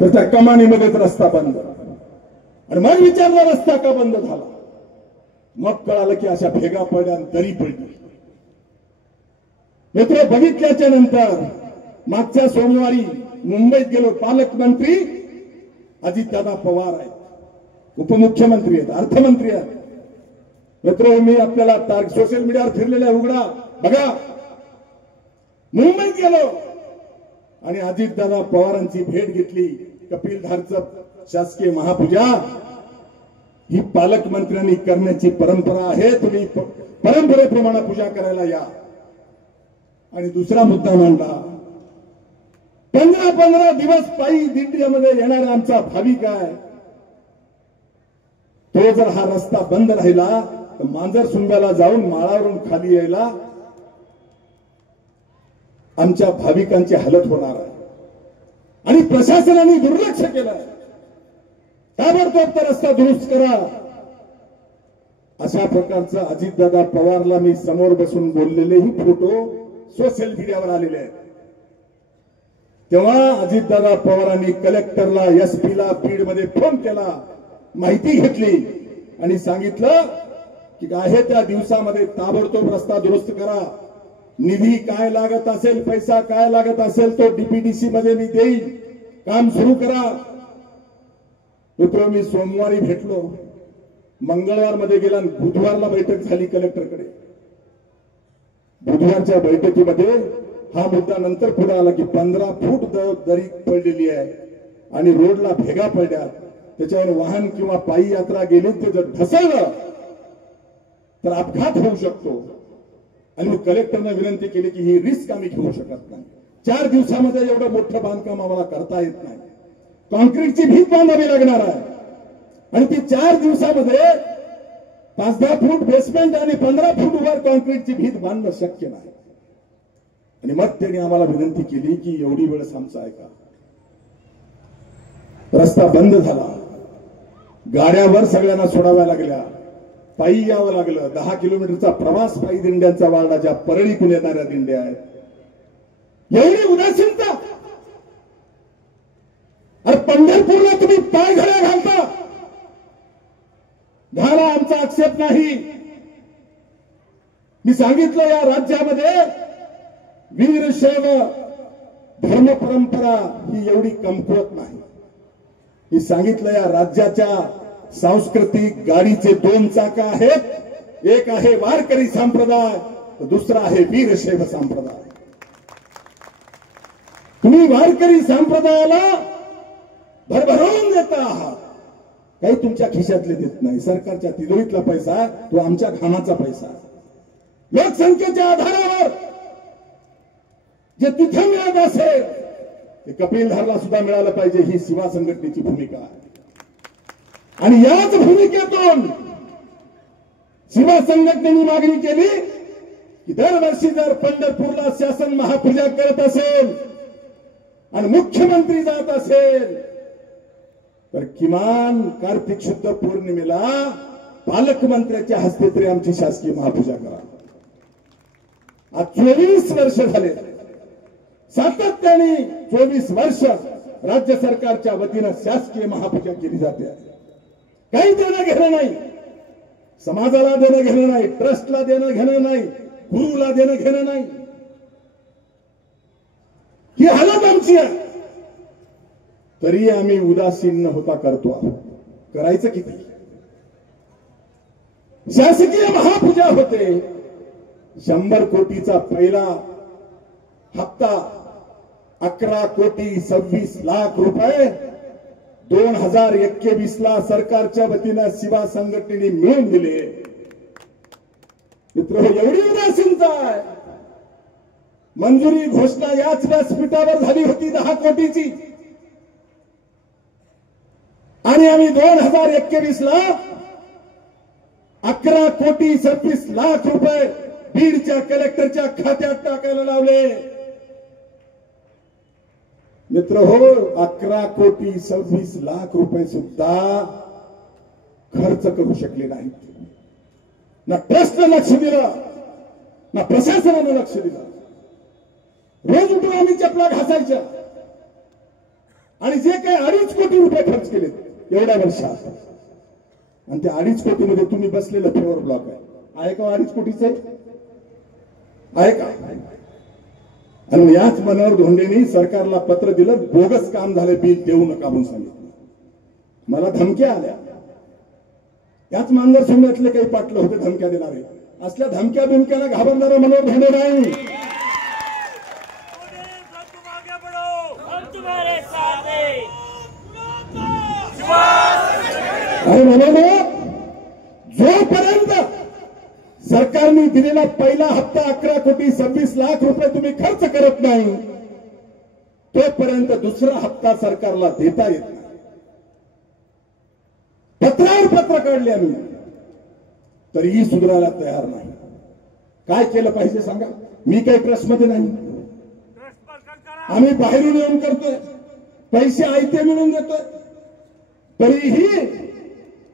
तर त्या कमानीमध्येच रस्ता बंद आणि मग विचारला रस्ता का बंद झाला. मग कळालं की अशा भेगा पडल्या दरी पडली. मित्र बघितल्याच्या नंतर मागच्या सोमवारी मुंबईत गेलो. पालकमंत्री अजितदादा पवार आहेत, उपमुख्यमंत्री आहेत, अर्थमंत्री आहेत. मित्र मी आपल्याला सोशल मीडियावर फिरलेल्या उघडा बघा. मुंबईत गेलो आणि अजितदादा पवारांची भेट घेतली. कपिलधारचं शासकीय महापूजा ही पालकमंत्र्यांनी करण्याची परंपरा आहे. तुम्ही परंपरेप्रमाणे पूजा करायला या. आणि दुसरा मुद्दा मांडला, 15 दिवस पायी दिंडीमध्ये येणारा आमचा भाविक आहे, तो जर हा रस्ता बंद राहिला तर मांजर सुंब्याला जाऊन माळावरून खाली यायला आमच्या भाविकांची हालत होणार आहे. आणि प्रशासनाने दुर्लक्ष केलं. ताबडतोब तो रस्ता दुरुस्त करा. अशा प्रकारचं अजितदादा पवारला मी समोर बसून बोललेलेही फोटो सोशल मीडियावर आलेले आहेत. तेव्हा अजितदादा पवारांनी कलेक्टरला, एसपीला बीडमध्ये फोन केला, माहिती घेतली आणि सांगितलं की आहे त्या दिवसामध्ये ताबडतोब रस्ता दुरुस्त करा. निधी काय लागत असेल, पैसा काय लागत असेल तो डीपीडीसी मध्ये मी देईन, काम सुरू करा. मित्र मी सोमवारी भेटलो, मंगळवार मध्ये गेला, बुधवारला बैठक झाली कलेक्टरकडे. बुधवारच्या बैठकीमध्ये हा मुद्दा नंतर पुढे आला की 15 फूट दरी पडलेली आहे आणि रोडला भेगा पडल्या. त्याच्यावर वाहन किंवा पायी यात्रा गेली ते जर ढसळलं तर अपघात होऊ शकतो. आणि मग कलेक्टरने विनंती केली की ही रिस्क आम्ही घेऊ शकत नाही. 4 दिवसामध्ये एवढं मोठं बांधकाम आम्हाला करता येत नाही. कॉन्क्रीटची भीत बांधावी लागणार आहे आणि ती 4 दिवसामध्ये 5-10 फूट बेसमेंट आणि 15 फूट वर कॉन्क्रीटची भीत बांधणं शक्य नाही. आणि मग त्यांनी आम्हाला विनंती केली की एवढी वेळेस आमचं ऐका. रस्ता बंद झाला, गाड्यावर सगळ्यांना सोडाव्या लागल्या, पायी यावं लागलं. 10 किलोमीटरचा प्रवास पायी दिंड्यांचा वाढला, ज्या परळीतून येणाऱ्या दिंड्या आहेत. एवढी उदासीनता. अरे पंढरपूरला तुम्ही पाय घड्या घालता, घाला, आमचा आक्षेप नाही. मी सांगितलं या राज्यामध्ये वीरशैव धर्म परंपरा ही एवढी कमकुवत नाही. मी सांगितलं या राज्याच्या सांस्कृतिक गाडीचे 2 चाका आहेत. एक आहे वारकरी संप्रदाय, दुसरा आहे वीरशैव संप्रदाय. तुम्ही वारकरी संप्रदायाला भरभरून देता आहात, काही तुमच्या खिशातले देत नाही. सरकारच्या तिजोरीतला पैसा तो आमच्या घामाचा पैसा. लोकसंख्येच्या आधारावर जे तिथे मिळत असेल ते कपिलधारला सुद्धा मिळालं पाहिजे, ही सेवा संघटनेची भूमिका आहे. आणि याच भूमिकेतून सेवा संघटनेने मागणी केली की दरवर्षी जर पंढरपूरला शासन महापूजा करत असेल आणि मुख्यमंत्री जात असेल तर किमान कार्तिक शुद्ध पौर्णिमेला पालकमंत्र्याच्या हस्ते तरी आमची शासकीय महापूजा करा. आज 24 वर्ष झाले, सातत्याने 24 वर्ष राज्य सरकारच्या वतीनं शासकीय महापूजा केली जाते. काही देणं घेणं नाही, समाजाला देणं घेणं नाही, ट्रस्टला देणं घेणं नाही, गुरुला देणं घेणं नाही. ही हालत आमची आहे. तरी आम्ही उदासीन न होता करतो आहोत. करायचं किती? शासकीय महापूजा होते. 100 कोटीचा पहिला हप्ता 11,26,00,000 रुपये 2021ला सरकारच्या वतीनं सेवा संघटनेने मिळून दिले. मित्र एवढी उदासीनता आहे. मंजुरी घोषणा याच व्यासपीठावर झाली होती 10 कोटीची आणि आम्ही 2021ला 11,26,00,000 रुपये बीडच्या कलेक्टरच्या खात्यात टाकायला लावले. मित्र हो, 11,26,00,000 रुपये सुद्धा खर्च करू शकले नाहीत. ना ट्रस्टनं लक्ष दिलं, ना प्रशासनानं लक्ष दिलं. रोज उठून आम्ही चपला घासायच्या. आणि जे काही 2.5 कोटी रुपये खर्च केलेत एवढ्या वर्षात, आणि त्या 2.5 कोटीमध्ये तुम्ही बसलेलं फेवर ब्लॉक आहे का? 2.5 कोटीच आहे का? आणि याच मनोहर धोंडेंनी सरकारला पत्र दिलं, बोगस काम झाले, बिल देऊ नका म्हणून सांगितलं. मला धमक्या आल्या. याच मांजर सोमण्यातले काही पाटलं होते धमक्या देणारे. असल्या धमक्या बिमक्याला घाबरणारा मनोहर धोंडे नाही. आणि म्हणून जोपर्यंत सरकारने दिलेला पहिला हप्ता 11 कोटी 26 लाख रुपये तुम्ही खर्च करत नाही, तोपर्यंत दुसरा हप्ता सरकारला देता येत नाही. पत्रावर पत्र काढले आम्ही, तरीही सुधारायला तयार नाही. काय केलं पाहिजे सांगा? मी काही ट्रस्टमध्ये नाही, आम्ही बाहेरून येऊन करतोय, पैसे आयते मिळून देतोय. तरीही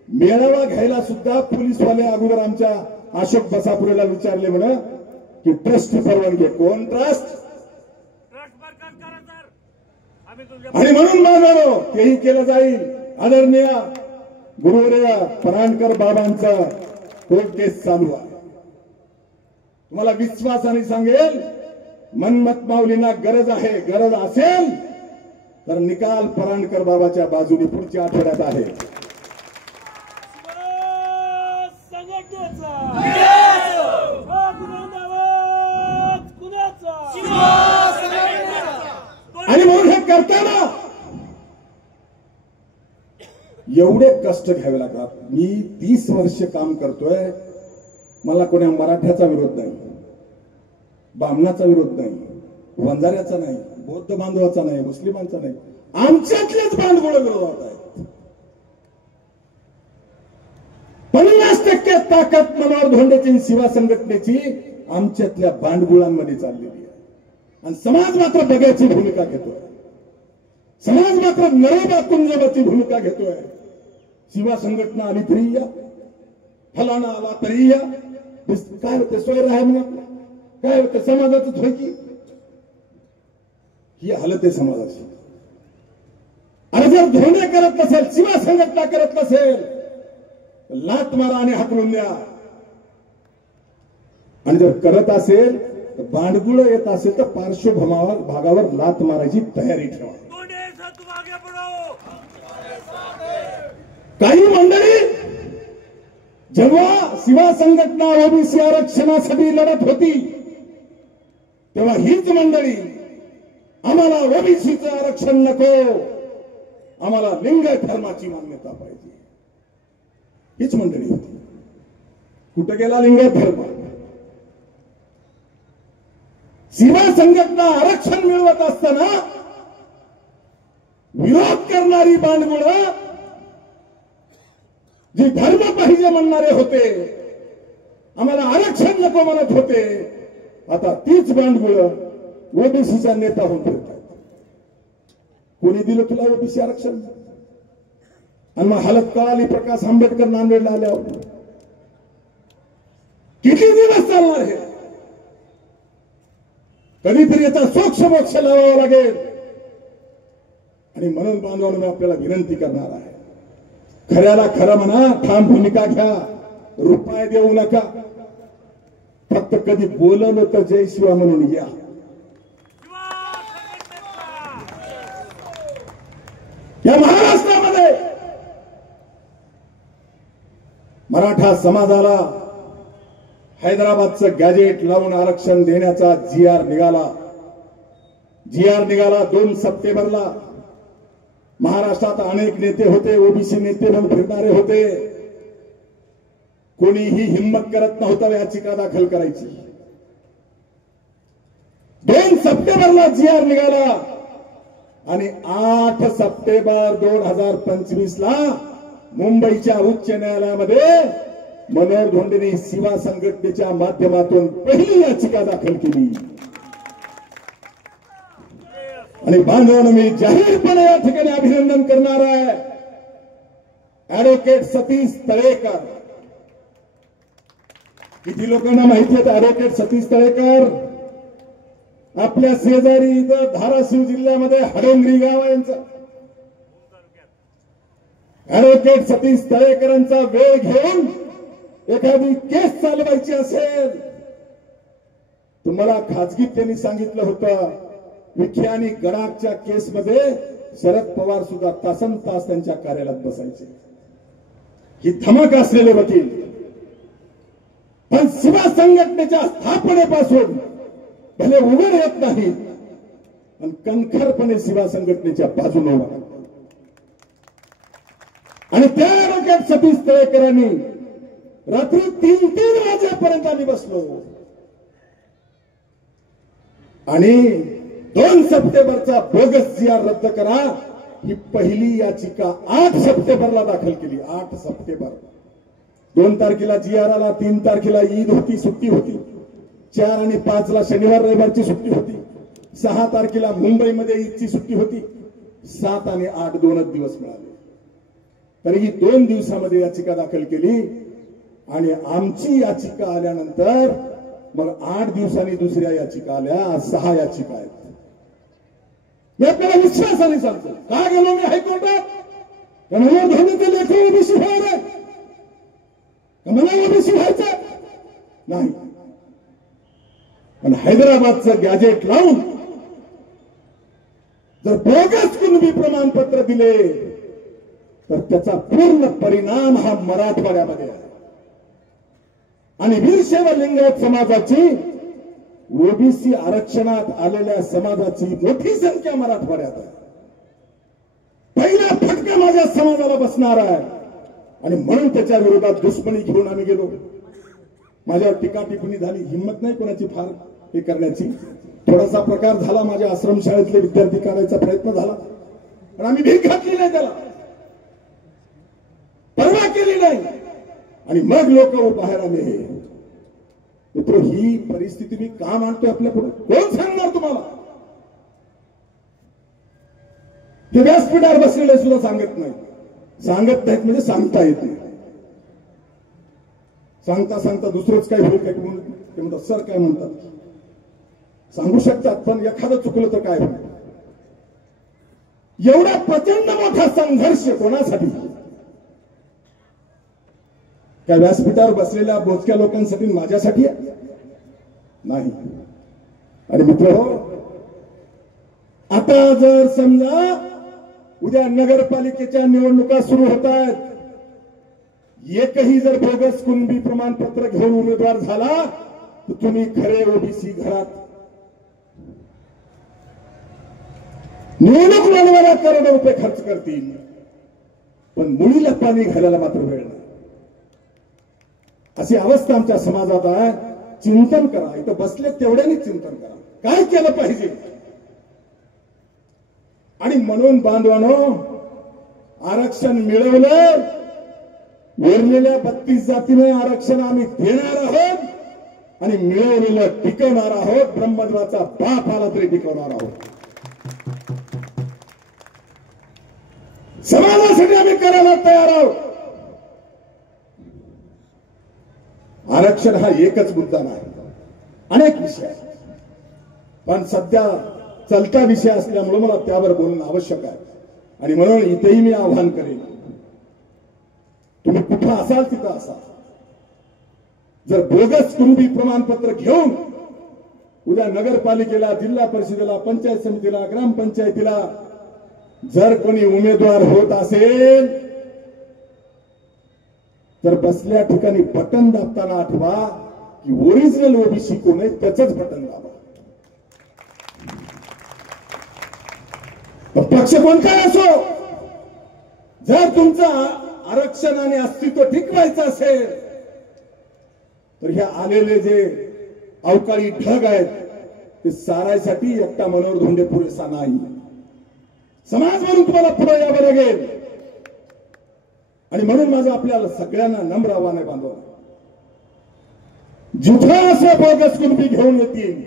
मेळावा घ्यायला सुद्धा पोलीसवाले अगोदर आमच्या अशोक बसापुरेला विचारले म्हणे की ट्रस्टची परवानगी. कोण ट्रस्ट? आणि म्हणून मानव तेही केलं जाईल. आदरणीय गुरुवर्य परांजकर बाबांचा कोर्ट केस चालू आहे. तुम्हाला विश्वासाने सांगेल, मनमत माऊलींना गरज आहे, गरज असेल तर निकाल परांजकर बाबाच्या बाजूने पुढच्या आठवड्यात आहे. आणि म्हणून हे करताना एवढे कष्ट घ्यावे लागतात. मी 30 वर्ष काम करतोय. मला कोण्या मराठ्याचा विरोध नाही, बामणाचा विरोध नाही, वंजाऱ्याचा नाही, बौद्ध बांधवाचा नाही, मुस्लिमांचा नाही. आमच्यातलेच बांधगुळ विरोधात आहेत. 50% ताकद मनोहर धोंडेची सेवा संघटनेची आमच्यातल्या बांडगुळांमध्ये चाललेली आहे. आणि समाज मात्र बघ्याची भूमिका घेतोय. समाज मात्र नरोबा कुंजबाची भूमिका घेतोय. सेवा संघटना आली तरी या, फलाना आला तरी या. काय होते? सोयर आहे म्हणून काय होतं? समाजाचं होय की ही हालत आहे समाजाची. आणि जर धोंडे करत नसेल, सेवा संघटना करत नसेल, लात मारा आणि हाकलून द्या. आणि जर करत असेल तर बांडगुळ येत असेल तर पार्श्वभूमीवर भागावर लात मारायची तयारी ठेवा. काही मंडळी जेव्हा सेवा संघटना ओबीसी आरक्षणासाठी लढत होती, तेव्हा हीच मंडळी आम्हाला ओबीसीचं आरक्षण नको, आम्हाला लिंगायत धर्माची मान्यता पाहिजे, हीच मंडळी होती. कुठे गेला लिंगायत धर्म? सेवा संघटना आरक्षण मिळवत असताना विरोध करणारी बांडगुळं जे धर्म पाहिजे म्हणणारे होते, आम्हाला आरक्षण नको म्हणत होते, आता तीच बांडगुळं ओबीसीचा नेता होऊन फिरतात. कोणी दिलं तुला ओबीसी आरक्षण? आणि मग हालत कळाली प्रकाश आंबेडकर नांदेडला आल्यावर. किती दिवस चालणार हे? कधीतरी याचा सोक्ष मोक्ष लावावा लागेल. आणि म्हणून बांधवांनो, मी आपल्याला विनंती करणार आहे, खऱ्याला खरं म्हणा, ठाम भूमिका घ्या, रुपये देऊ नका. फक्त कधी बोलवलं तर जय शिवा म्हणून या. या महाराष्ट्रामध्ये मराठा समाजाला हैदराबादचं गॅजेट लावून आरक्षण देण्याचा जीआर निघाला. 2 सप्टेंबरला. महाराष्ट्रात अनेक नेते होते, ओबीसी नेते म्हणून फिरणारे होते. कोणीही हिंमत करत नव्हता याचिका दाखल करायची. 2 सप्टेंबरला जीआर निघाला आणि 8 सप्टेंबर 2025ला मुंबईच्या उच्च न्यायालयामध्ये मनोहर धोंडेंनी सेवा संघटनेच्या माध्यमातून पहिली याचिका दाखल केली. आणि बांधवांनो, मी जाहीरपणे या ठिकाणी अभिनंदन करणार आहे ऍडव्होकेट सतीश तळेकर. किती लोकांना माहिती आहे ऍडव्होकेट सतीश तळेकर? आपल्या शेजारी इथं धाराशिव जिल्ह्यामध्ये हडोंगरी गाव आहे यांचं. ऍडव्होकेट सतीश तळेकरांचा वेळ घेऊन एखादी केस चालवायची असेल, तुम्हाला खाजगीत त्यांनी सांगितलं होतं, विखे आणि गडाखच्या केसमध्ये शरद पवार सुद्धा तासन तास त्यांच्या कार्यालयात बसायचे. ही धमक असलेले वकील, पण शिवा संघटनेच्या स्थापनेपासून भले उघड येत नाही, पण कणखरपणे शिवा संघटनेच्या बाजूने उभा राहतात. आणि त्या ऍडव्होकेट सतीश तळेकरांनी रात्री 3-3 वाजेपर्यंत आम्ही बसलो आणि 2 सप्टेंबरचा बोगस जी आर रद्द करा ही पहिली याचिका 8 सप्टेंबरला दाखल केली. 8 सप्टेंबर. 2 तारखेला जी आर आला, 3 तारखेला ईद होती, सुट्टी होती. 4 आणि 5 ला शनिवार रविवारची सुट्टी होती. 6 तारखेला मुंबईमध्ये ईदची सुट्टी होती. 7 आणि 8 2च दिवस मिळाले. तरीही 2 दिवसामध्ये याचिका दाखल केली आणि आमची याचिका आल्यानंतर मग 8 दिवसांनी दुसऱ्या याचिका आल्या. आज 6 याचिका आहेत. मी आपल्याला विश्वासाने सांगतो, का गेलो मी हायकोर्टात? मनोहर धोंडेचे लेखी ओबीसी होणार आहे का? मला ओबीसी व्हायचं नाही. पण हैदराबादचं गॅजेट लावून जर बोगस कुणबी प्रमाणपत्र दिले तर त्याचा पूर्ण परिणाम हा मराठवाड्यामध्ये आहे. आणि वीरशैव लिंगायत समाजाची, ओबीसी आरक्षणात आलेल्या समाजाची मोठी संख्या मराठवाड्यात आहे. पहिला फटका माझ्या समाजाला बसणार आहे आणि म्हणून त्याच्या विरोधात दुश्मनी घेऊन आम्ही गेलो. माझ्यावर टीका टिप्पणी झाली, हिंमत नाही कोणाची फार हे करण्याची. थोडासा प्रकार झाला, माझ्या आश्रमशाळेतले विद्यार्थी काढायचा प्रयत्न झाला, पण आम्ही भीक घातली नाही, त्याला परवा केली नाही. आणि मग लोक बाहेर आले. मित्र, ही परिस्थिती मी का मांडतोय आपल्या पुढे? कोण सांगणार तुम्हाला? ते व्यासपीठावर बसलेले सुद्धा सांगत नाहीत म्हणजे सांगता येत नाही. सांगता सांगता दुसरंच काय होईल काय म्हणून ते म्हणतात, सर काय म्हणतात सांगू शकतात, पण एखादं चुकलं तर काय होईल? एवढा प्रचंड मोठा संघर्ष कोणासाठी? त्या व्यासपीठावर बसलेल्या मोजक्या लोकांसाठी, माझ्यासाठी नाही. आणि मित्र हो, आता जर समजा उद्या नगरपालिकेच्या निवडणुका सुरू होत आहेत, एकही जर बोगस कुणबी प्रमाणपत्र घेऊन उमेदवार झाला तर तुम्ही खरे ओबीसी घरात निवडणूक लढवायला करोडो रुपये खर्च करतील, पण मुलीला पाणी घालायला मात्र वेळ नाही. अशी अवस्था आमच्या समाजात आहे. चिंतन करा, इथं बसले तेवढ्याने चिंतन करा, काय केलं पाहिजे. आणि म्हणून बांधवानो, आरक्षण मिळवलं, उरलेल्या 32 जातीने आरक्षण आम्ही देणार आहोत आणि मिळवलेलं टिकवणार आहोत. ब्रह्मदेवाचा बाप आला तरी टिकवणार आहोत. समाजासाठी आम्ही करायला तयार आहोत. आरक्षण हा एकच मुद्दा नाही, अनेक विषय आहेत, पण सध्या चलता विषय असल्यामुळे मला त्यावर बोलणं आवश्यक आहे. आणि म्हणून इथेही मी आवाहन करेन, तुम्ही कुठं असाल तिथं असाल, जर बोगस कुणबी प्रमाणपत्र घेऊन उद्या नगरपालिकेला, जिल्हा परिषदेला, पंचायत समितीला, ग्रामपंचायतीला जर कोणी उमेदवार होत असेल तर बसल्या ठिकाणी बटन दाबताना आठवा की ओरिजिनल ओबीसी कोण आहे त्याचंच बटन दाबा. पक्ष कोणताही असो, जर तुमचं आरक्षण आणि अस्तित्व टिकवायचं असेल तर ह्या आलेले जे अवकाळी ढग आहेत ते सारायसाठी एकटा मनोहर धोंडे पुरेसा नाही. समाज म्हणून तुम्हाला पुढे यावं लागेल. आणि म्हणून माझं आपल्याला सगळ्यांना नम्र आव्हान आहे बांधव, जिथं असं बोगस कुणबी घेऊन येतील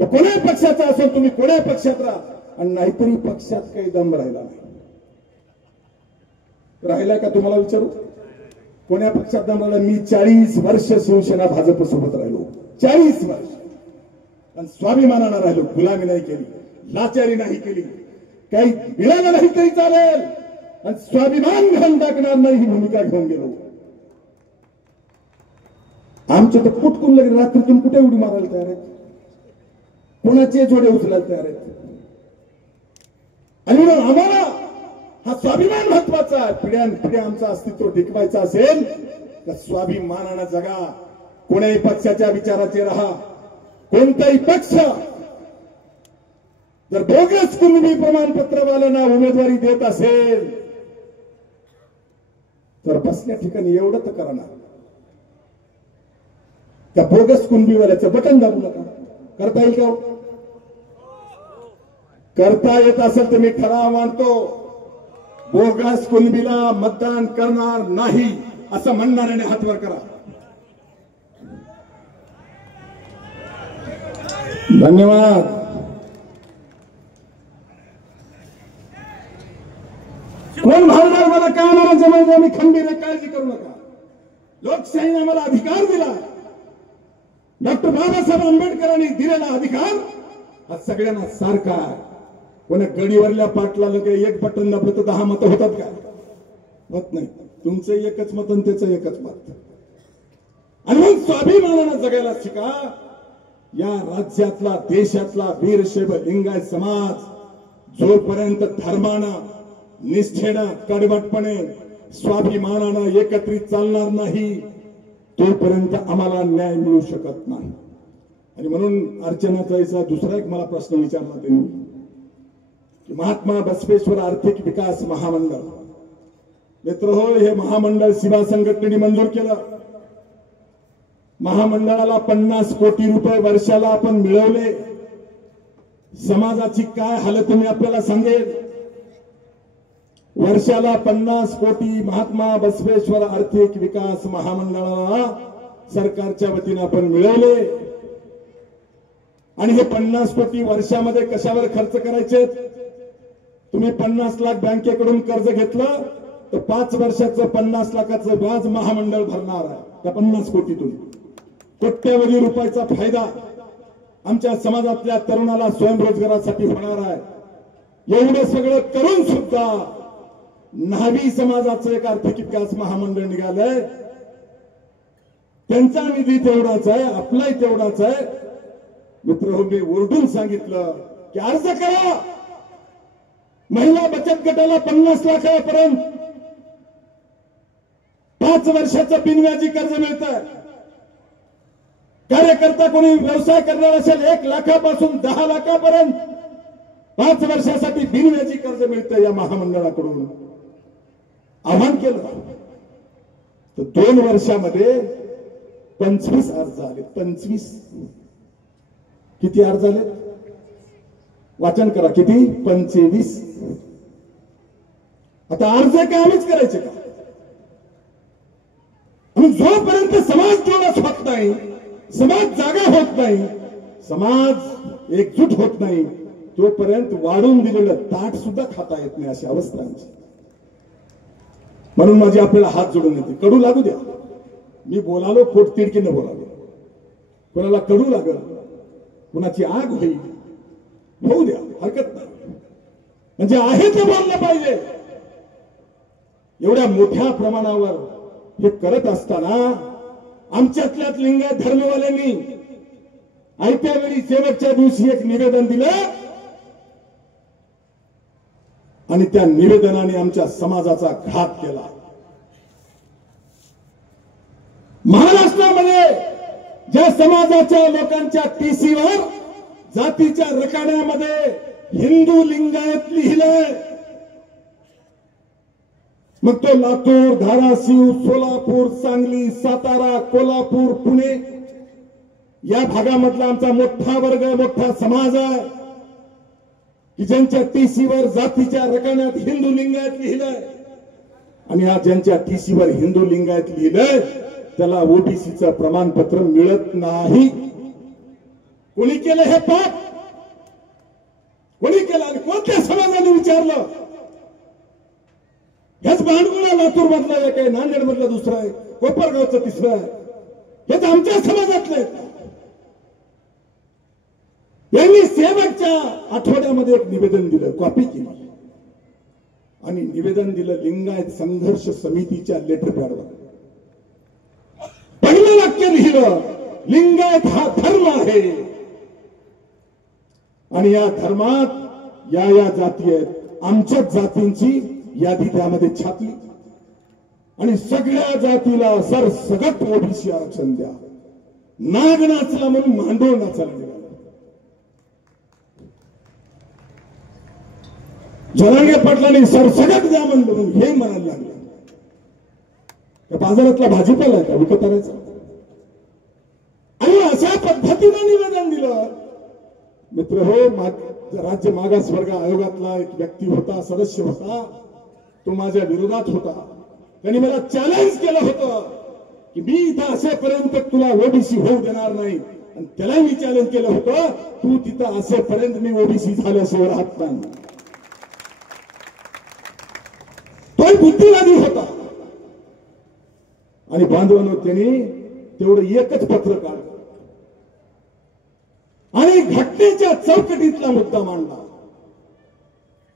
तो कोण्या पक्षाचा असेल, तुम्ही कोण्या पक्षात राहा, आणि नाहीतरी पक्षात काही दम राहिला नाही. राहिलाय का तुम्हाला विचारू? कोण्या पक्षात दम राहिला? मी 40 वर्ष शिवसेना भाजप सोबत राहिलो, 40 वर्ष, आणि स्वाभिमानानं राहिलो. गुलामी नाही केली, लाचारी नाही केली, काही मिळालं नाही तरी चालेल, आणि स्वाभिमान घालून टाकणार नाही ही भूमिका घेऊन गेलो. आमच्या तर पुटकून लगेच रात्रीतून कुठे उडी मारायला तयार आहेत, कोणाचे जोडे उचलायला तयार आहेत. आणि म्हणून आम्हाला हा स्वाभिमान महत्वाचा आहे. पिढ्यानपिढ्या आमचं अस्तित्व टिकवायचं असेल तर स्वाभिमानानं जगा. कोण्याही पक्षाच्या विचाराचे राहा. कोणताही पक्ष जर बोगस कुणबी प्रमाणपत्रवाल्यांना उमेदवारी देत असेल तर बसल्या ठिकाणी एवढं तर करा ना, त्या बोगस कुणबीवाल्याचं बटन दाबू नका. करता येईल का? करता येत असेल तर मी ठराव मानतो, बोगस कुणबीला मतदान करणार नाही असं म्हणणाऱ्याने हात वर करा. धन्यवाद. कोण भावणार मला काय आम्हाला जमायचं, आम्ही खंबीर आहे, काळजी करू नका. लोकशाहीने आम्हाला अधिकार दिला. डॉक्टर बाबासाहेब आंबेडकरांनी दिलेला अधिकार हा सगळ्यांना सारखा आहे. कोणा गडीवरल्या पाटलाला काही एक बटन दाबलं तर 10 मतं होतात का? होत नाही. तुमचं एकच मत आणि त्याचं एकच मत. आणि मग स्वाभिमानानं जगायला शिका. या राज्यातला देशातला वीरशैव लिंगायत समाज जोपर्यंत धर्मानं निष्ठेनं कडवटपणे स्वाभिमानानं एकत्रित चालणार नाही तोपर्यंत आम्हाला न्याय मिळू शकत नाही. आणि म्हणून अर्चनाताईचा दुसरा एक मला प्रश्न विचारला त्यांनी की महात्मा बसवेश्वर आर्थिक विकास महामंडळ, मित्रहो हे महामंडळ शिवा संघटनेने मंजूर केलं. महामंडळाला 50 कोटी रुपये वर्षाला आपण मिळवले. समाजाची काय हालत मी आपल्याला सांगेल. वर्षाला 50 कोटी महात्मा बसवेश्वर आर्थिक विकास महामंडळाला सरकारच्या वतीने आपण मिळवले. आणि हे 50 कोटी वर्षामध्ये कशावर खर्च करायचे? तुम्ही 50 लाख बँकेकडून कर्ज घेतलं तर 5 वर्षाचं 50 लाखाचं व्याज महामंडळ भरणार आहे. त्या 50 कोटीतून कोट्यवधी रुपयाचा फायदा आमच्या समाजातल्या तरुणाला स्वयंरोजगारासाठी होणार आहे. एवढं सगळं करून सुद्धा न्हावी समाजाचं एक आर्थिक विकास महामंडळ निघालंय. त्यांचा निधी तेवढाच आहे, आपलाही तेवढाच आहे. मित्र मी ओरडून सांगितलं की अर्ज करा. महिला बचत गटाला 50 लाखापर्यंत 5 वर्षाचं बिनव्याजी कर्ज मिळतं. कार्यकर्ता कोणी व्यवसाय करणार असेल 1 लाखापासून 10 लाखापर्यंत 5 वर्षासाठी बिनव्याजी कर्ज मिळतं या महामंडळाकडून. आव्हान केलं तर 2 वर्षामध्ये 25 अर्ज आले. 25 किती अर्ज आले? वाचन करा. किती? 25. आता अर्ज काय आम्हीच करायचे का? आणि जोपर्यंत समाज जोडास होत नाही, समाज जागा होत नाही, समाज एकजूट होत नाही तोपर्यंत वाढून दिलेलं ताट सुद्धा खाता येत नाही अशी अवस्था आमची. म्हणून माझी आपल्याला हात जोडून येते. कडू लागू द्या. मी बोलालो पोटतिडकीनं बोलालो. कोणाला कडू लागल, कुणाची आग होईल, होऊ द्या, हरकत नाही. म्हणजे आहे ते बोललं पाहिजे. एवढ्या मोठ्या प्रमाणावर हे करत असताना आमच्यातल्याच लिंगायत धर्मवाल्यांनी आयत्या वेळी शेवटच्या दिवशी एक निवेदन दिलं आणि त्या निवेदनाने आमच्या समाजाचा घात केला. महाराष्ट्रामध्ये ज्या समाजाच्या लोकांच्या टीसीवर जातीच्या रकान्यामध्ये हिंदू लिंगायत लिहिलंय, मग तो लातूर, धाराशिव, सोलापूर, सांगली, सातारा, कोल्हापूर, पुणे या भागामधला आमचा मोठा वर्ग, मोठा समाज आहे की ज्यांच्या टीसीवर जातीच्या रकान्यात हिंदू लिंगायत लिहिलंय. आणि हा ज्यांच्या टीसीवर हिंदू लिंगायत लिहिलंय त्याला ओबीसीचं प्रमाणपत्र मिळत नाही. कोणी केलं हे पाप? कोणी केलं? आणि कोणत्या समाजाने विचारलं? हेच भांडगुळा लातूर मधला एक आहे, नांदेड मधला दुसरा आहे, कोपरगावचं तिसरं आहे. हेच आमच्या समाजातले. यांनी शेवटच्या आठवड्यामध्ये एक निवेदन दिलं, कॉपी केली आणि निवेदन दिलं लिंगायत संघर्ष समितीच्या लेटर पॅडवर. पहिलं वाक्य लिहिलं, लिंगायत हा धर्म आहे आणि या धर्मात या जाती आहेत. आमच्याच जातींची यादी त्यामध्ये छापली आणि सगळ्या जातीला सरसगट ओबीसी आरक्षण द्या. नाग नाचला म्हणून मांडोळ नाचायला निघाला. जरांगे पाटलांनी सरसगट द्या म्हणून हे म्हणायला लागले. बाजारातला भाजीपाला आहे का विकत आणायचा? आणि अशा पद्धतीनं निवेदन दिलं. मित्र हो, राज्य मागासवर्ग आयोगातला एक व्यक्ती होता, सदस्य होता, तो माझ्या विरोधात होता. त्यांनी मला चॅलेंज केलं होतं की मी इथं असेपर्यंत तुला ओबीसी होऊ देणार नाही. आणि त्याला मी चॅलेंज केलं होतं, तू तिथं असेपर्यंत मी ओबीसी झाल्याशिवाय राहत नाही. तो बुद्धिवादी होता. आणि बांधवांनो, त्यांनी तेवढं एकच पत्र काढलं आणि घटनेच्या चौकटीतला मुद्दा मांडला.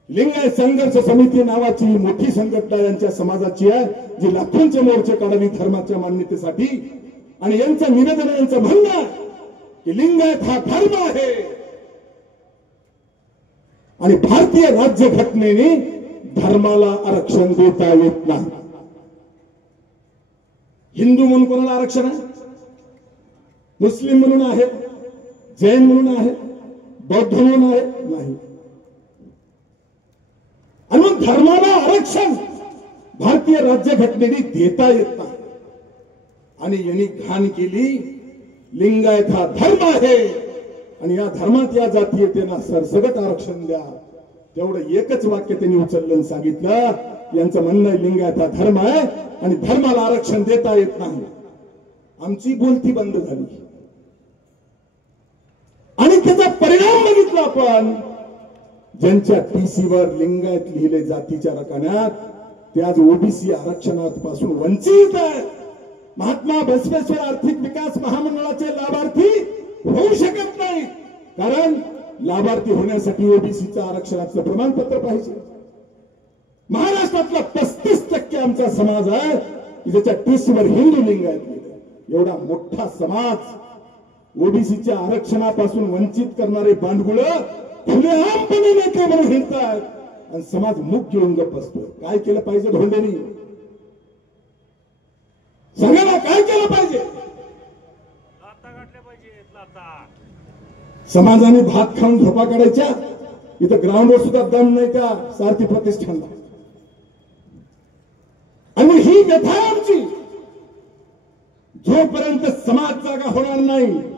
लिंगायत संघर्ष समिती नावाची मोठी संघटना यांच्या समाजाची आहे, जी लाखोंचे मोर्चे काढावी धर्माच्या मान्यतेसाठी. आणि यांचं निवेदन, यांचं म्हणणं आहे की लिंगायत हा धर्म आहे आणि भारतीय राज्य घटनेने धर्माला आरक्षण देता येत नाही. हिंदू म्हणून कोणाला आरक्षण आहे? मुस्लिम म्हणून आहे, जैन म्हणून आहे, बौद्ध म्हणून आहे? नाही. आणि मग धर्माला आरक्षण भारतीय राज्यघटनेने देता येत नाही. आणि यांनी घाण केली, लिंगायत हा धर्म आहे आणि या धर्मात या जातीयतेला सरसगट आरक्षण द्या. तेवढं एकच वाक्य त्यांनी उचललं आणि सांगितलं, यांचं म्हणणं लिंगायत हा धर्म आहे आणि धर्माला आरक्षण देता येत नाही. आमची बोलती बंद झाली आणि त्याचा परिणाम बघितला आपण. ज्यांच्या टीसीवर लिंगायत लिहिले जातीच्या रकान्यात, ते आज ओबीसी आरक्षणापासून वंचित आहेत. महात्मा बसवेश्वर आर्थिक विकास महामंडळाचे लाभार्थी होऊ शकत नाही, कारण लाभार्थी होण्यासाठी ओबीसीचं आरक्षणाचं प्रमाणपत्र पाहिजे. महाराष्ट्रातला 35% आमचा समाज आहे की ज्याच्या टीसीवर हिंदू लिंगायत लिहिले. एवढा मोठा समाज ओबीसीच्या आरक्षणापासून वंचित करणारे बांडगुळ खुलेआमपणे नेते म्हणून हिंडतात आणि समाज मुख घेऊन गप्प बसतो. काय केलं पाहिजे धोंडेनी? सगळ्याला काय केलं पाहिजे? समाजाने भात खाऊन झोपा काढायच्या. इथं ग्राउंडवर सुद्धा दम नाही त्या सारथी प्रतिष्ठानला. आणि ही व्यथा आमची. जोपर्यंत समाज जागा होणार नाही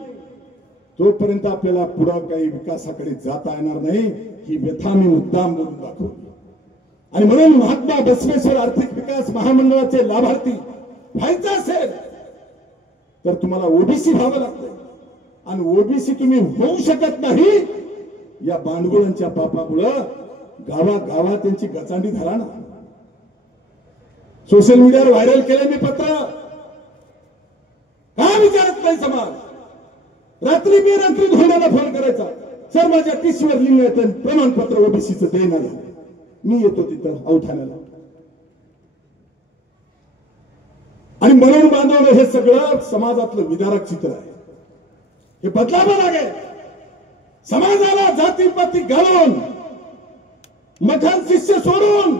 तोपर्यंत आपल्याला पुढं काही विकासाकडे जाता येणार नाही. ही व्यथा मी मुद्दाम बोलून दाखवली. आणि म्हणून महात्मा बसवेश्वर आर्थिक विकास महामंडळाचे लाभार्थी व्हायचं असेल तर तुम्हाला ओबीसी व्हावं लागतं. आणि ओबीसी तुम्ही होऊ शकत नाही या बांडगुळांच्या पापामुळं गावागावात त्यांची गचांडी धरा ना. सोशल मीडियावर व्हायरल केले मी पत्र. का विचारत नाही समाज? रात्री धोंड्याला फोन करायचा, सर माझ्या टीसीवर लिंगायत प्रमाणपत्र ओबीसीचं देणार. मी येतो तिथं औठाण्याला. आणि म्हणून बांधवलं हे सगळं समाजातलं विदारक चित्र आहे. हे बदलावं लागेल. समाजाला जातीपाती घालून मठान शिष्य सोडून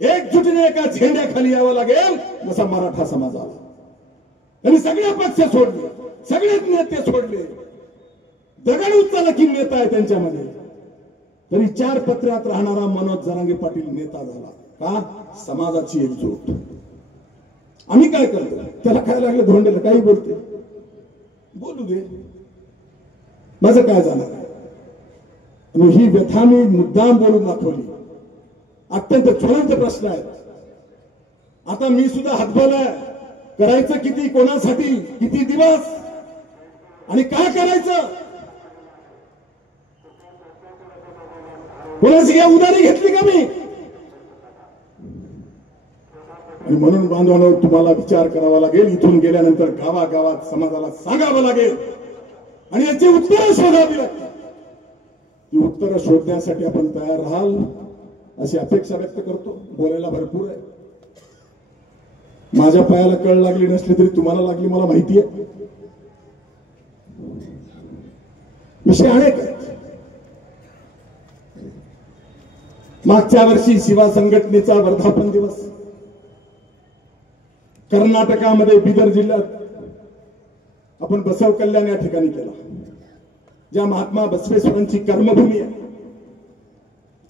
एकजुटीने एका झेंड्याखाली यावं लागेल. जसा मराठा समाज आला, त्यांनी सगळे पक्ष सोडले, सगळेच नेते सोडले. दगड उचलला की नेता आहे त्यांच्यामध्ये. तरी 4 पत्र्यात राहणारा मनोज जरांगे पाटील नेता झाला. का? समाजाची एकजूट. आम्ही काय करतो? त्याला काय लागलं धोंडेला काही बोलते, बोलू दे, माझं काय झालं? ही व्यथा मी मुद्दाम बोलून दाखवली. अत्यंत ज्वलंत प्रश्न आहेत. आता मी सुद्धा हातभाला करायचं किती, कोणासाठी, किती दिवस आणि काय करायचं? कोणाची या उधारी घेतली का मी? आणि म्हणून बांधवांनो, तुम्हाला विचार करावा लागेल. इथून गेल्यानंतर गावागावात समाजाला सांगावं लागेल आणि याची उत्तरं शोधावी लागतील. ती उत्तरं शोधण्यासाठी आपण तयार राहाल अशी अपेक्षा व्यक्त करतो. बोलायला भरपूर आहे. माझ्या पायाला कळ लागली नसली तरी तुम्हाला लागली मला माहिती आहे. विषय अनेक आहेत. मागच्या वर्षी शिवा संघटनेचा वर्धापन दिवस कर्नाटकामध्ये बिदर जिल्ह्यात आपण बसव कल्याण या ठिकाणी केला. ज्या महात्मा बसवेश्वरांची कर्मभूमी आहे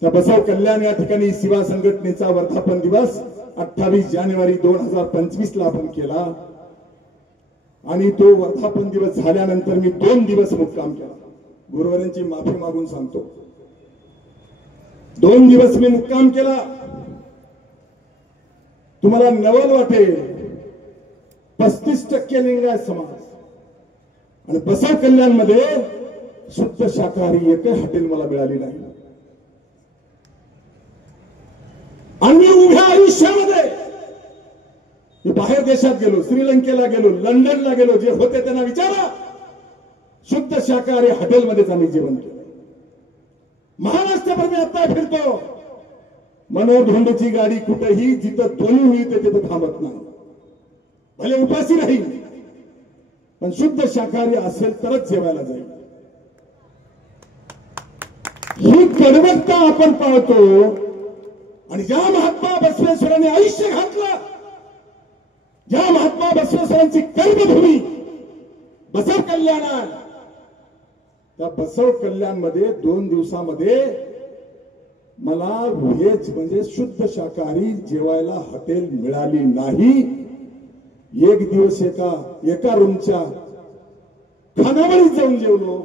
त्या बसव कल्याण या ठिकाणी शिवा संघटनेचा वर्धापन दिवस 28 जानेवारी 2025 ला आपण केला. आणि तो वर्धापन दिवस झाल्यानंतर मी 2 दिवस मुक्काम केला. गुरुवारांची माफी मागून सांगतो, 2 दिवस मी मुक्काम केला. तुम्हाला नवल वाटेल, 35% लिंगायत समाज आणि बसव कल्याण मध्ये शुद्ध शाकाहारी एकही हॉटेल मला मिळाली नाही. आणि मी उभ्या आयुष्यामध्ये मी बाहेर देशात गेलो, श्रीलंकेला गेलो, लंडनला गेलो, जे होते त्यांना विचारा, शुद्ध शाकाहारी हॉटेलमध्येच आम्ही जेवण केलं. महाराष्ट्रभर मी आता फिरतो, मनोहर धोंडेची गाडी कुठेही जिथं दोन्ही मिळते तिथं थांबत नाही. भले उपाशी राहील पण शुद्ध शाकाहारी असेल तरच जेवायला जाईल. ही कडवटता आपण पाळतो. आणि ज्या महात्मा बसवेश्वरांनी आयुष्य घातलं, ज्या महात्मा बसवेश्वरांची कर्मभूमी बसव कल्याण आहे, त्या बसव कल्याण मध्ये 2 दिवसामध्ये मला व्हेज म्हणजे शुद्ध शाकाहारी जेवायला हॉटेल मिळाली नाही. एक दिवस एका रूमच्या खानावळीत जाऊन जेवलो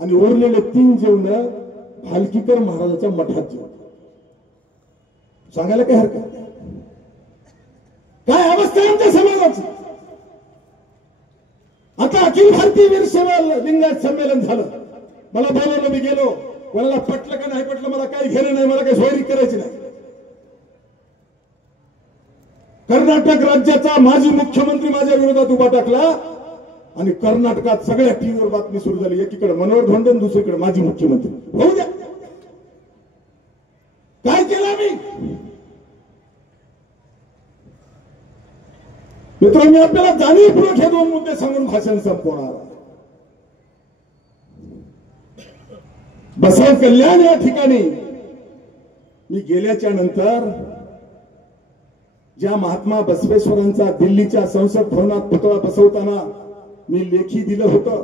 आणि उरलेले 3 जेवण भालकीकर महाराजाच्या मठात जेवलो. सांगायला काय हरकत नाही. काय अवस्था आमच्या समाजाची. आता अखिल भारतीय वीर सेवा लिंगायत संमेलन झालं, मला बोलवलं, मी गेलो. कोणाला पटलं का नाही पटलं मला काही घेणं नाही, मला काही सोयरी करायची नाही. कर्नाटक राज्याचा माजी मुख्यमंत्री माझ्या विरोधात उभा टाकला आणि कर्नाटकात सगळ्या टीव्हीवर बातमी सुरू झाली, एकीकडे मनोहर धोंडे, दुसरीकडे माजी मुख्यमंत्री. होऊ द्या. काय केलं आम्ही? मित्रांनो, मी आपल्याला जाणीवपूर्वक हे 2 मुद्दे सांगून भाषण संपवणार. बसव कल्याण या ठिकाणी मी गेल्याच्या नंतर ज्या महात्मा बसवेश्वरांचा दिल्लीच्या संसद भवनात पुतळा बसवताना मी लेखी दिलं होतं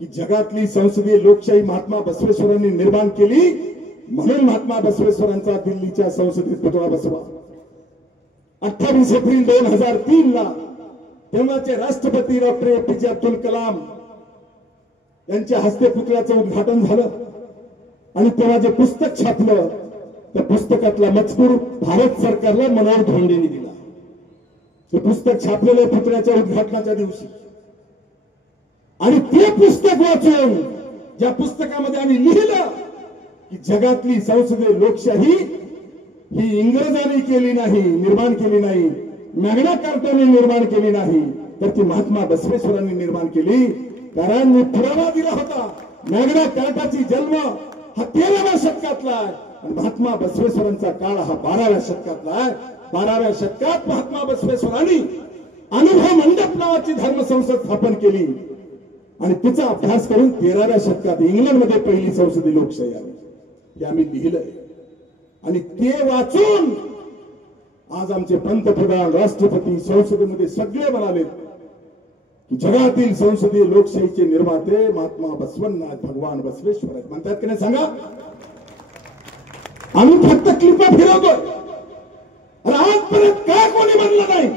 की जगातली संसदीय लोकशाही महात्मा बसवेश्वरांनी निर्माण केली, म्हणून महात्मा बसवेश्वरांचा दिल्लीच्या संसदेत पुतळा बसवा. 28 एप्रिल 2003 ला तेव्हाचे राष्ट्रपती डॉक्टर APJ अब्दुल कलाम यांच्या हस्ते पुतळ्याचं उद्घाटन झालं. आणि तेव्हा जे पुस्तक छापलं त्या पुस्तकातला मजकूर भारत सरकारला मनोहर धोंडेंनी दिला. ते पुस्तक छापलेलं पुतळ्याच्या उद्घाटनाच्या दिवशी. आणि ते पुस्तक वाचून ज्या पुस्तकामध्ये आम्ही लिहिलं की जगातली संसदीय लोकशाही ही इंग्रजांनी केली नाही, निर्माण केली नाही, मॅग्ना कार्टाने निर्माण केली नाही, तर ती महात्मा बसवेश्वरांनी निर्माण केली. कारण मी पुरावा दिला होता, मॅग्ना कार्टाची जन्म हा 13व्या शतकातला आहे आणि महात्मा बसवेश्वरांचा काळ हा 12व्या शतकातला आहे. 12व्या शतकात महात्मा बसवेश्वरांनी अनुभव मंडप नावाची धर्मसंस्था स्थापन केली आणि तिचा अभ्यास करून 13व्या शतकात इंग्लंडमध्ये पहिली संसदीय लोकशाही आली. हे आम्ही लिहिलंय. आणि ते वाचून आज आमचे पंतप्रधान, राष्ट्रपती, संसदेमध्ये सगळे म्हणाले की जगातील संसदीय लोकशाहीचे निर्माते महात्मा बसवनाथ भगवान बसवेश्वर आहेत. म्हणतात की नाही सांगा? आम्ही फक्त क्लिपा फिरवतोय आणि आजपर्यंत काय कोणी म्हणलं नाही.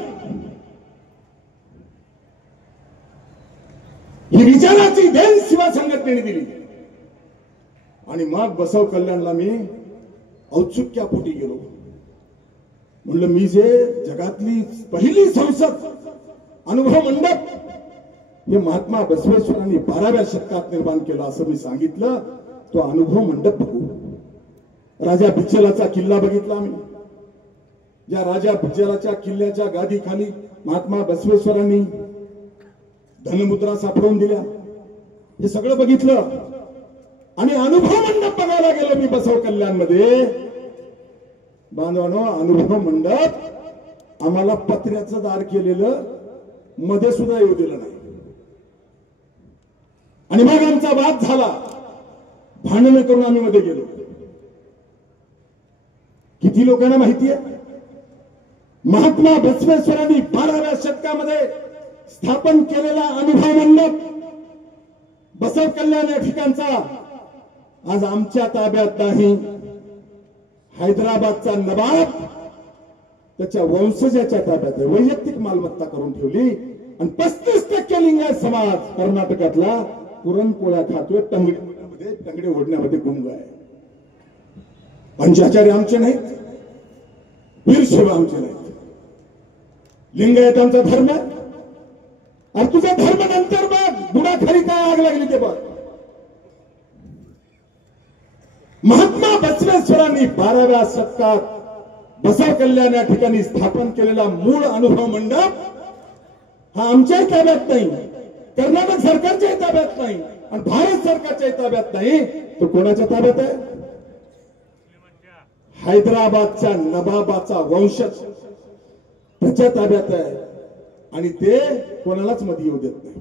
ही विचाराची देण शिवा संघटनेने दिली. आणि मग बसव कल्याणला मी औत्सुक्यापोटी गेलो. म्हणलं मी जे जगातली पहिली संसद अनुभव मंडप हे महात्मा बसवेश्वरांनी 12व्या शतकात निर्माण केलं असं मी सांगितलं. तो अनुभव मंडप बघू. राजा बिज्जलाचा किल्ला बघितला आम्ही. ज्या राजा बिज्जलाच्या किल्ल्याच्या गादीखाली महात्मा बसवेश्वरांनी धनमुद्रा सापडवून दिल्या, हे सगळं बघितलं. आणि अनुभव मंडप बघायला गेलो मी बसव कल्याण मध्ये. बांधवानो, अनुभव मंडप आम्हाला पत्र्याचं दार केलेलं मध्ये सुद्धा येऊ दिलं नाही. आणि मग आमचा वाद झाला, भांडण करून आम्ही मध्ये गेलो. किती लोकांना माहिती आहे, महात्मा बसवेश्वरांनी 12व्या शतकामध्ये स्थापन केलेला अनुभव मंडप बसव कल्याण या ठिकाणचा आज आमच्या ताब्यात नाही. हैदराबादचा नवाब त्याच्या वंशजाच्या ताब्यात आहे. वैयक्तिक मालमत्ता करून ठेवली आणि 35% लिंगायत समाज कर्नाटकातला पुरणपोळ्या खातोय, टंगडे ओढण्यामध्ये गुंग आहे. पंचाचार्य आमचे नाहीत, वीरशैव आमचे नाहीत. लिंगायत आमचा धर्म आहे. आणि तुझा धर्म नंतर बघ, बुडाखाली काय आग लागली ते बघ. महात्मा बसवेश्वरांनी 12व्या शतकात बसव कल्याण या ठिकाणी स्थापन केलेला मूळ अनुभव मंडप हा आमच्याही ताब्यात नाही, कर्नाटक सरकारच्याही ताब्यात नाही आणि भारत सरकारच्याही ताब्यात नाही. तो कोणाच्या ताब्यात आहे? हैदराबादच्या नवाबाचा वंशज त्याच्या ताब्यात आहे. आणि ते कोणालाच मध्ये येऊ देत नाही.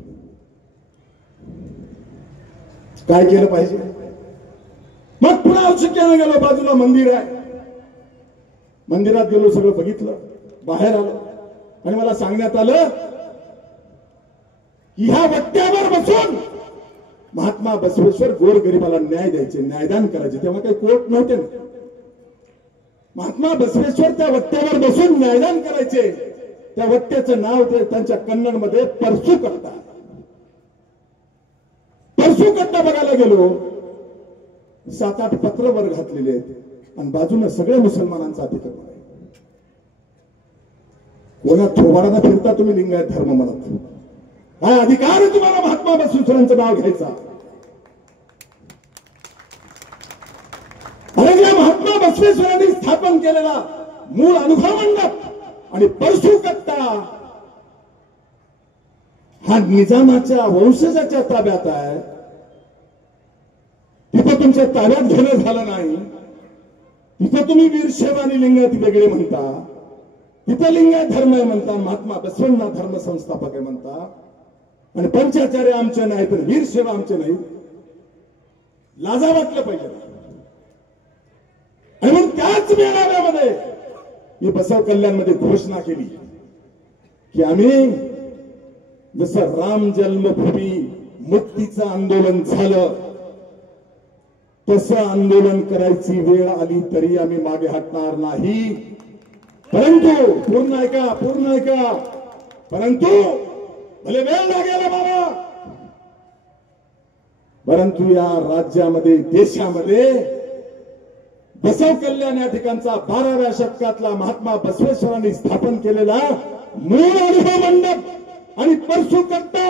काय केलं पाहिजे? मग पुन्हा औषध्याने गेलो, बाजूला मंदिर आहे, मंदिरात गेलो, सगळं बघितलं, बाहेर आलो आणि मला सांगण्यात आलं की ह्या वट्ट्यावर बसून महात्मा बसवेश्वर गोरगरिबाला न्याय द्यायचे, न्यायदान करायचे. तेव्हा काही कोर्ट नव्हते ना. महात्मा बसवेश्वर त्या वट्ट्यावर बसून न्यायदान करायचे. त्या वट्ट्याचं नाव ते त्यांच्या कन्नडमध्ये परसुकट्टा. परसुकट्टा बघायला गेलो, 7-8 पत्र वर घातलेले आहेत आणि बाजूने सगळ्या मुसलमानांचा अतिक्रमण आहे. कोणा थोबाडाने फिरता तुम्ही लिंगायत धर्म म्हणत? काय अधिकार आहे तुम्हाला महात्मा बसवेश्वरांचं नाव घ्यायचा? अरे या महात्मा बसवेश्वरांनी स्थापन केलेला मूळ अनुभव मंडप आणि परसुकट्टा हा निजामाच्या वंशजाच्या ताब्यात आहे. तिथं तुमच्या ताब्यात घेणं झालं नाही. तिथं तुम्ही वीरशैव आणि लिंगायत वेगळे म्हणता, तिथं लिंगायत धर्म आहे म्हणता, महात्मा बसवांना धर्म संस्थापक आहे म्हणता आणि पंचाचार्य आमचे नाही तर वीरशैव आमचे नाही. लाजा वाटलं पाहिजे. आणि म्हणून त्याच मेळाव्यामध्ये मी बसव कल्याणमध्ये घोषणा केली की आम्ही जसं राम जन्मभूमी मुक्तीचं आंदोलन झालं तसं आंदोलन करायची वेळ आली तरी आम्ही मागे हटणार नाही. परंतु पूर्ण ऐका, परंतु भले वेळ लागेल बाबा, परंतु या राज्यामध्ये, देशामध्ये बसव कल्याण या ठिकाणचा 12व्या शतकातला महात्मा बसवेश्वरांनी स्थापन केलेला मूळ अनुभव मंडप आणि परसुकट्टा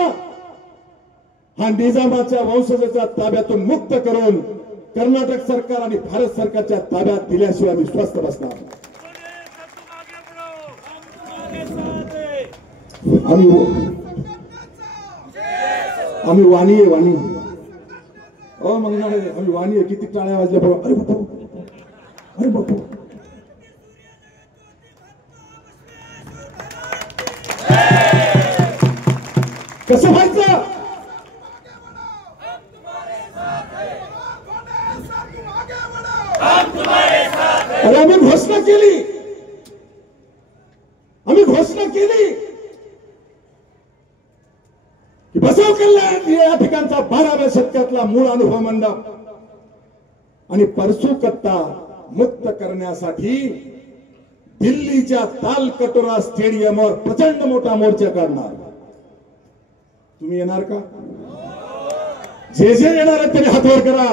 हा निजामाच्या वंशजाच्या ताब्यातून मुक्त करून कर्नाटक सरकार आणि भारत सरकारच्या ताब्यात दिल्याशिवाय आम्ही स्वस्थ बसणार. आम्ही वाणी आहे, वाणी. अ मग आम्ही वाणी आहे. किती टाळ्या वाजल्या बघा. अरे बापू, अरे बापू. कसं व्हायचं? अरे आम्ही घोषणा केली की बसव कल्याण या ठिकाणचा 12व्या शतकातला मूळ अनुभव मंडप आणि परसुकट्टा मुक्त करण्यासाठी दिल्लीच्या तालकटोरा स्टेडियमवर प्रचंड मोठा मोर्चा काढणार. तुम्ही येणार का? जे येणार आहेत त्यांनी हात वर करा.